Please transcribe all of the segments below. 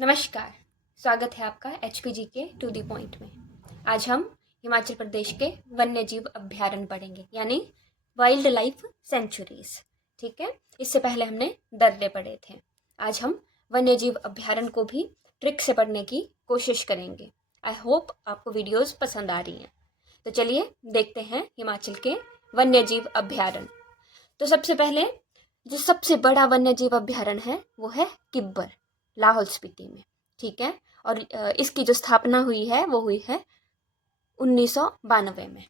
नमस्कार। स्वागत है आपका HPG के टू दी पॉइंट में। आज हम हिमाचल प्रदेश के वन्य जीव अभ्यारण्य पढ़ेंगे, यानी वाइल्ड लाइफ सेंचुरीज। ठीक है, इससे पहले हमने दर्रे पढ़े थे। आज हम वन्य जीव अभ्यारण्य को भी ट्रिक से पढ़ने की कोशिश करेंगे। आई होप आपको वीडियोस पसंद आ रही हैं। तो चलिए देखते हैं हिमाचल के वन्य जीव अभ्यारण्य। तो सबसे पहले जो सबसे बड़ा वन्य जीव अभ्यारण्य है वो है किब्बर, लाहौल स्पीति में। ठीक है, और इसकी जो स्थापना हुई है वो हुई है 1992 में।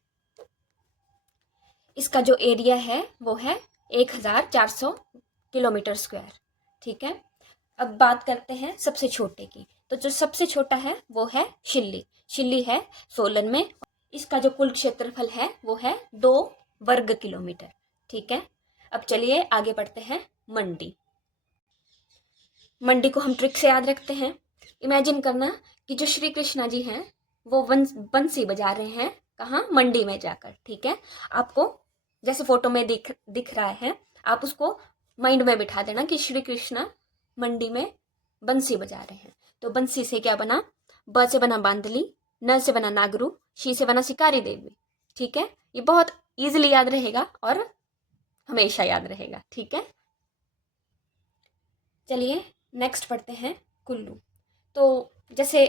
इसका जो एरिया है वो है 1400 किलोमीटर स्क्वायर। ठीक है, अब बात करते हैं सबसे छोटे की। तो जो सबसे छोटा है वो है शिल्ली। शिल्ली है सोलन में। इसका जो कुल क्षेत्रफल है वो है 2 वर्ग किलोमीटर। ठीक है, अब चलिए आगे बढ़ते हैं। मंडी। मंडी को हम ट्रिक से याद रखते हैं। इमेजिन करना कि जो श्री कृष्णा जी हैं वो बंसी बजा रहे हैं, कहाँ? मंडी में जाकर। ठीक है, आपको जैसे फोटो में दिख रहा है, आप उसको माइंड में बिठा देना कि श्री कृष्णा मंडी में बंसी बजा रहे हैं। तो बंसी से क्या बना? ब से बना बांदली, न से बना नागरू, शी से बना शिकारी देवी। ठीक है, ये बहुत इजीली याद रहेगा और हमेशा याद रहेगा। ठीक है, चलिए नेक्स्ट पढ़ते हैं कुल्लू। तो जैसे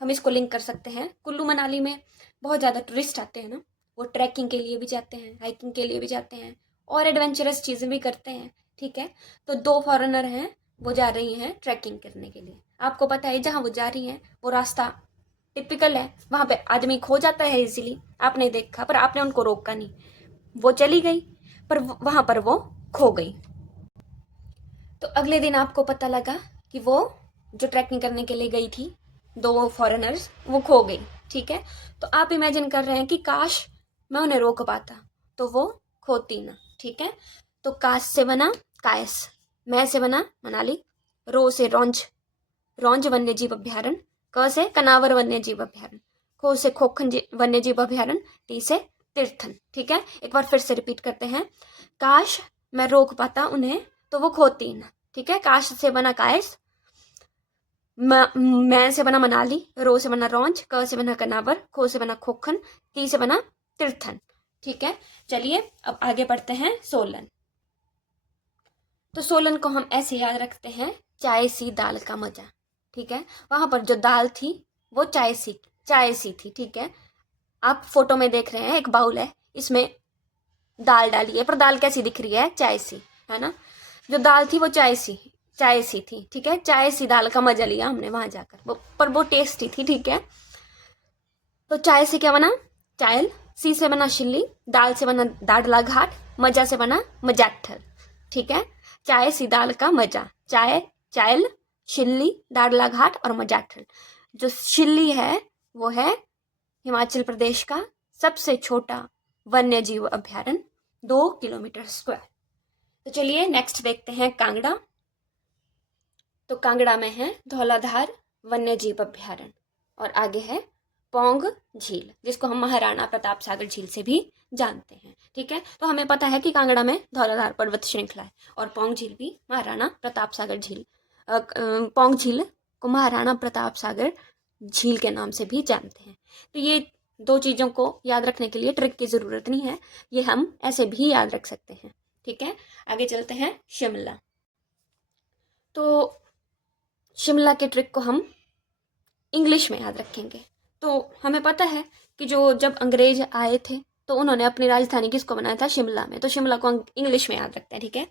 हम इसको लिंक कर सकते हैं, कुल्लू मनाली में बहुत ज़्यादा टूरिस्ट आते हैं ना, वो ट्रैकिंग के लिए भी जाते हैं, हाइकिंग के लिए भी जाते हैं और एडवेंचरस चीज़ें भी करते हैं। ठीक है, तो 2 फॉरेनर हैं, वो जा रही हैं ट्रैकिंग करने के लिए। आपको पता है जहाँ वो जा रही हैं वो रास्ता टिपिकल है, वहाँ पे आदमी खो जाता है इजीली। आपने देखा, पर आपने उनको रोका नहीं। वो चली गई पर वहाँ पर वो खो गई। तो अगले दिन आपको पता लगा कि वो जो ट्रैकिंग करने के लिए गई थी, 2 फॉरेनर्स, वो खो गई। ठीक है, तो आप इमेजिन कर रहे हैं कि काश मैं उन्हें रोक पाता तो वो खोती ना। ठीक है, तो काश से बना कायस, मैं से बना मनाली, रो से रौंज, रौंज वन्य जीव अभ्यारण्य, क से कनावर वन्य जीव अभ्यारण्य, खो से खोखन वन्य जीव अभ्यारण्य, टी से तीर्थन। ठीक है, एक बार फिर से रिपीट करते हैं। काश मैं रोक पाता उन्हें तो वो खोती ना। ठीक है, काश से बना कायस, मैं से बना मनाली, रो से बना रौंज, क से बना कनावर, खो से बना खोखन, ती से बना तीर्थन। ठीक है, चलिए अब आगे बढ़ते हैं सोलन। तो सोलन को हम ऐसे याद रखते हैं, चाय सी दाल का मजा। ठीक है, वहां पर जो दाल थी वो चाय सी थी। ठीक है, आप फोटो में देख रहे हैं एक बाउल है, इसमें दाल डाली है, पर दाल कैसी दिख रही है? चाय सी, है ना। जो दाल थी वो चाय सी थी। ठीक है, चाय सी दाल का मजा लिया हमने वहां जाकर, पर वो टेस्टी थी। ठीक है, तो चाय से क्या बना? चायल, सी से बना शिल्ली, दाल से बना दाड़ला घाट, मजा से बना मजाठल। ठीक है, चाय सी दाल का मजा, चायल, शिल्ली, दाड़ला घाट और मजाठल। जो शिल्ली है वो है हिमाचल प्रदेश का सबसे छोटा वन्य जीव अभ्यारण्य, 2 किलोमीटर स्क्वायर। तो चलिए नेक्स्ट देखते हैं कांगड़ा। तो कांगड़ा में है धौलाधार वन्य जीव अभ्यारण्य और आगे है पौंग झील, जिसको हम महाराणा प्रताप सागर झील से भी जानते हैं। ठीक है, तो हमें पता है कि कांगड़ा में धौलाधार पर्वत श्रृंखला है और पौंग झील भी महाराणा प्रताप सागर झील, पौंग झील को महाराणा प्रताप सागर झील के नाम से भी जानते हैं। तो ये 2 चीज़ों को याद रखने के लिए ट्रिक की ज़रूरत नहीं है, ये हम ऐसे भी याद रख सकते हैं। ठीक है, आगे चलते हैं शिमला। तो शिमला के ट्रिक को हम इंग्लिश में याद रखेंगे। तो हमें पता है कि जब अंग्रेज आए थे तो उन्होंने अपनी राजधानी किसको बनाया था? शिमला में। तो शिमला को इंग्लिश में याद रखते हैं। ठीक है,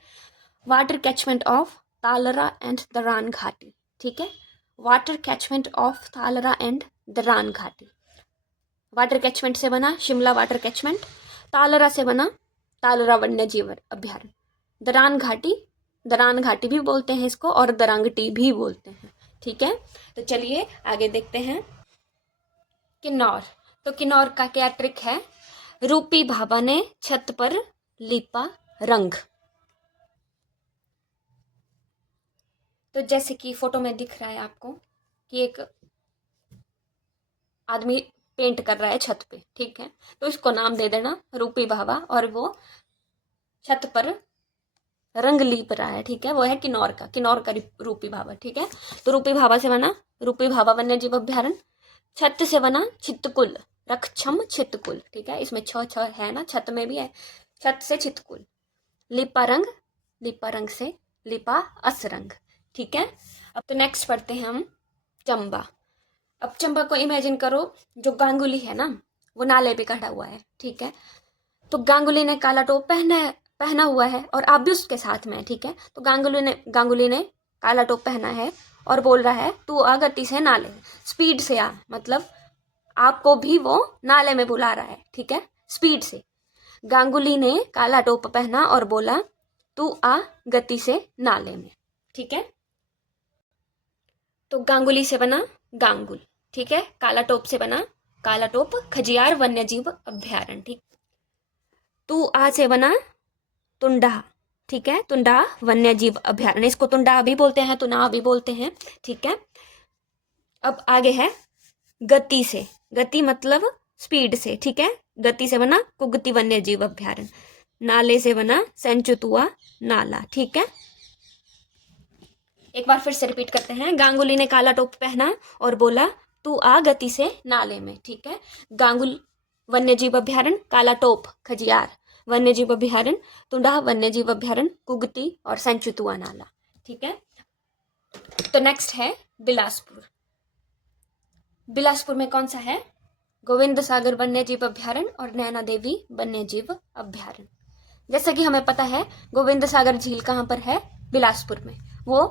वाटर कैचमेंट ऑफ तालरा एंड दरान घाटी। ठीक है, वाटर कैचमेंट ऑफ तालरा एंड दरान घाटी। वाटर कैचमेंट से बना शिमला वाटर कैचमेंट, तालरा से बना तालरा वन्य जीव अभ्यारण्य, दरान घाटी भी बोलते हैं इसको और दरांगटी भी बोलते हैं। ठीक है, तो चलिए आगे देखते हैं किन्नौर। तो किन्नौर का क्या ट्रिक है? रूपी भाभा ने छत पर लिपा रंग। तो जैसे कि फोटो में दिख रहा है आपको कि एक आदमी पेंट कर रहा है छत पे। ठीक है, तो इसको नाम दे देना रूपी भाभा और वो छत पर रंग लीप रहा है, ठीक है, वो है किन्नौर का रूपी भाभा, ठीक है। तो रूपी भाभा से बना रूपी भाभा वन्य जीव अभ्यारण्य। छत से बना चितकुल, रक्षम चितकुल, ठीक है, इसमें छ है ना, छत में भी है, छत से चितकुल। लिपा रंग से लिपा असरंग, ठीक है। अब तो नेक्स्ट पढ़ते हैं हम चंबा। अब चंबा को इमेजिन करो, जो गांगुली है ना वो नाले पे खड़ा हुआ है, ठीक है। तो गांगुली ने काला टोप पहना हुआ है और आप भी उसके साथ में है, ठीक है। तो गांगुली ने काला टोप पहना है और बोल रहा है तू आ गति से नाले, स्पीड से आ, मतलब आपको भी वो नाले में बुला रहा है, ठीक है, स्पीड से। गांगुली ने काला टोप पहना और बोला तू आ गति से नाले में, ठीक है। तो गांगुली से बना गांगुल, ठीक है। काला टोप से बना काला टोप खजियार वन्यजीव अभ्यारण्य, ठीक। तू आ से बना तुंडा, ठीक है, तुंडा वन्यजीव अभ्यारण्य, इसको तुंडा भी बोलते हैं, तुना भी बोलते हैं, ठीक है। अब आगे है गति से, गति मतलब स्पीड से, ठीक है। गति से बना कुगती वन्यजीव अभ्यारण्य। नाले से बना सेंचुतुआ नाला, ठीक है। एक बार फिर से रिपीट करते हैं। गांगुली ने काला टोप पहना और बोला तू आ गति से नाले में, ठीक है। गांगुल वन्यजीव अभ्यारण्य, काला टोप खजियार वन्यजीव अभ्यारण्य, तुंडा वन्यजीव अभ्यारण्य, कुगती और सेंचुतुआ नाला, ठीक है। तो नेक्स्ट है बिलासपुर। बिलासपुर में कौन सा है? गोविंद सागर वन्यजीव अभ्यारण्य और नैना देवी वन्यजीव अभ्यारण्य। जैसा कि हमें पता है गोविंद सागर झील कहाँ पर है? बिलासपुर में। वो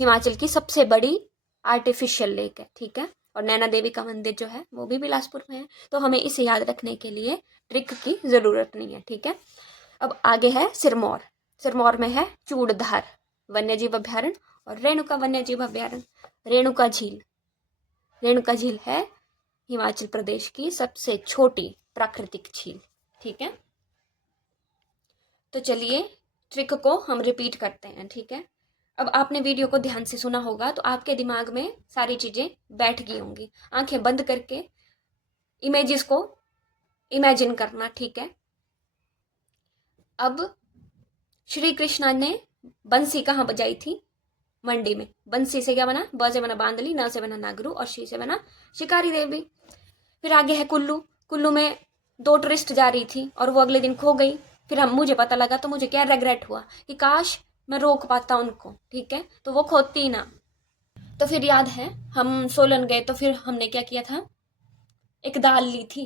हिमाचल की सबसे बड़ी आर्टिफिशियल लेक है, ठीक है। और नैना देवी का मंदिर जो है वो भी बिलासपुर में है। तो हमें इसे याद रखने के लिए ट्रिक की जरूरत नहीं है, ठीक है। अब आगे है सिरमौर। सिरमौर में है चूड़धार वन्यजीव अभ्यारण्य और रेणुका वन्यजीव अभ्यारण्य। रेणुका झील है हिमाचल प्रदेश की सबसे छोटी प्राकृतिक झील, ठीक है। तो चलिए ट्रिक को हम रिपीट करते हैं, ठीक है। अब आपने वीडियो को ध्यान से सुना होगा तो आपके दिमाग में सारी चीजें बैठ गई होंगी। आंखें बंद करके इमेजेस को इमेजिन करना, ठीक है। अब श्री कृष्णा ने बंसी कहाँ बजाई थी? मंडी में। बंसी से क्या बना? ब से बना बांदली, न से बना नागरू और शी से बना शिकारी देवी। फिर आगे है कुल्लू। कुल्लू में 2 टूरिस्ट जा रही थी और वो अगले दिन खो गई। फिर मुझे पता लगा तो मुझे क्या रेग्रेट हुआ कि काश मैं रोक पाता उनको, ठीक है, तो वो खोती ही ना। तो फिर याद है हम सोलन गए तो फिर हमने क्या किया था? एक दाल ली थी।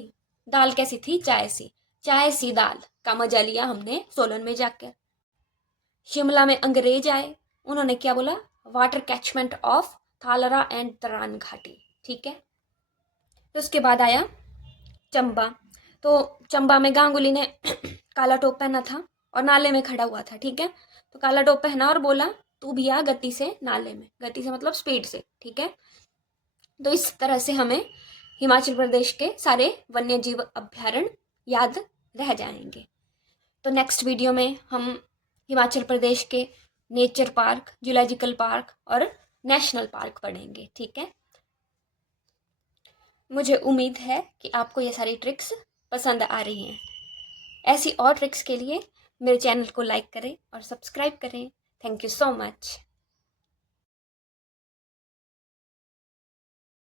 दाल कैसी थी? चाय सी दाल का मजा लिया हमने सोलन में जाकर। शिमला में अंग्रेज आए, उन्होंने क्या बोला? वाटर कैचमेंट ऑफ थालरा एंड तरान घाटी, ठीक है। तो उसके बाद आया चंबा। तो चंबा में गांगुली ने काला टोप पहना था और नाले में खड़ा हुआ था, ठीक है। तो काला टोप पहना और बोला तू भी आ गति से नाले में। गति से मतलब स्पीड से, ठीक है। तो इस तरह से हमें हिमाचल प्रदेश के सारे वन्यजीव अभ्यारण्य याद रह जाएंगे। तो नेक्स्ट वीडियो में हम हिमाचल प्रदेश के नेचर पार्क, जूलॉजिकल पार्क और नेशनल पार्क पढ़ेंगे, ठीक है। मुझे उम्मीद है कि आपको ये सारी ट्रिक्स पसंद आ रही हैं। ऐसी और ट्रिक्स के लिए मेरे चैनल को लाइक करें और सब्सक्राइब करें। Thank you so much.